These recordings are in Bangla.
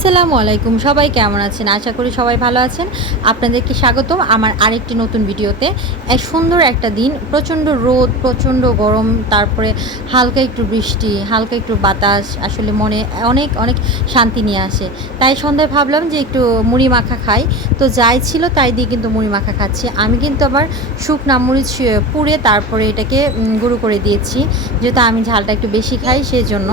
আসসালামু আলাইকুম। সবাই কেমন আছেন? আশা করি সবাই ভালো আছেন। আপনাদেরকে স্বাগতম আমার আরেকটি নতুন ভিডিওতে। এক সুন্দর একটা দিন। প্রচণ্ড রোদ প্রচণ্ড গরম তারপরে হালকা একটু বৃষ্টি হালকা একটু বাতাস আসলে মনে অনেক অনেক শান্তি নিয়ে আসে। তাই সন্ধ্যায় ভাবলাম যে একটু মুড়ি মাখা খাই। তো যাই ছিল তাই দিয়ে কিন্তু মুড়ি মাখা খাচ্ছি। আমি কিন্তু আবার শুকনা আহ, পুড়ে তারপরে এটাকে গুঁড়ো করে দিয়েছি। যেহেতু আমি ঝালটা একটু বেশি খাই সেই জন্য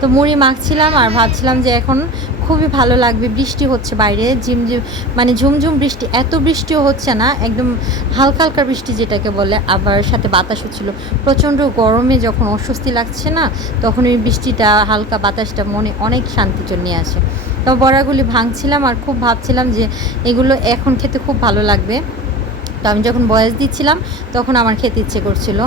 তো মুড়ি মাখছিলাম আর ভাবছিলাম যে এখন খুবই ভালো লাগবে, বৃষ্টি হচ্ছে বাইরে ঝিমঝিম মানে ঝুমঝুম বৃষ্টি, এত বৃষ্টিও হচ্ছে না, একদম হালকা হালকা বৃষ্টি যেটাকে বলে, আবার সাথে বাতাস হচ্ছিল। প্রচণ্ড গরমে যখন অস্বস্তি লাগছে না, তখন ওই বৃষ্টিটা, হালকা বাতাসটা মনে অনেক শান্তি নিয়ে আসে। তো বড়াগুলি ভাঙছিলাম আর খুব ভাবছিলাম যে এগুলো এখন খেতে খুব ভালো লাগবে। তো আমি যখন বয়স দিচ্ছিলাম, তখন আমার খেতে ইচ্ছে করছিল।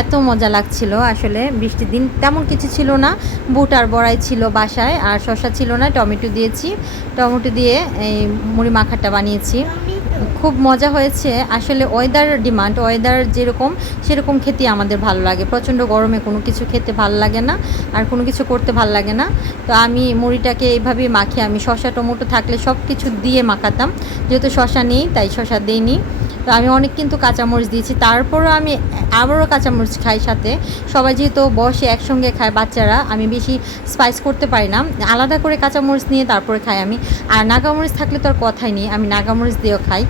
এত মজা লাগছিল আসলে, বৃষ্টির দিন তেমন কিছু ছিল না। বুট আর বড়াই ছিল বাসায়, আর শসা ছিল না, টমেটো দিয়েছি। টমেটো দিয়ে এই মুড়ি মাখাটা বানিয়েছি। খুব মজা হয়েছে। আসলে ওয়েদার ডিমান্ড ওয়েদার যেরকম, সেরকম খেতে আমাদের ভালো লাগে। প্রচণ্ড গরমে কোনো কিছু খেতে ভালো লাগে না, আর কোনো কিছু করতে ভালো লাগে না। তো আমি মুড়িটাকে এইভাবেই মাখি। আমি শসা, টমেটো থাকলে সব কিছু দিয়ে মাখাতাম। যেহেতু শশা নেই, তাই শসা দিইনি। তো আমি অনেক কিন্তু কাঁচামরিচ দিয়েছি। তারপরও আমি আবারও কাঁচামরিচ খাই সাথে। সবাই যেহেতু বসে একসঙ্গে খায় বাচ্চারা, আমি বেশি স্পাইস করতে পারি না। আলাদা করে কাঁচামরিচ নিয়ে তারপরে খাই আমি। আর নাগামরিচ থাকলে তো আর কথাই নেই, আমি নাগামরিচ দিয়েও খাই।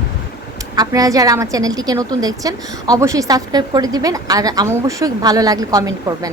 আপনারা যারা আমার চ্যানেলটিকে নতুন দেখছেন, অবশ্যই সাবস্ক্রাইব করে দিবেন। আর আমার অবশ্যই ভালো লাগলে কমেন্ট করবেন।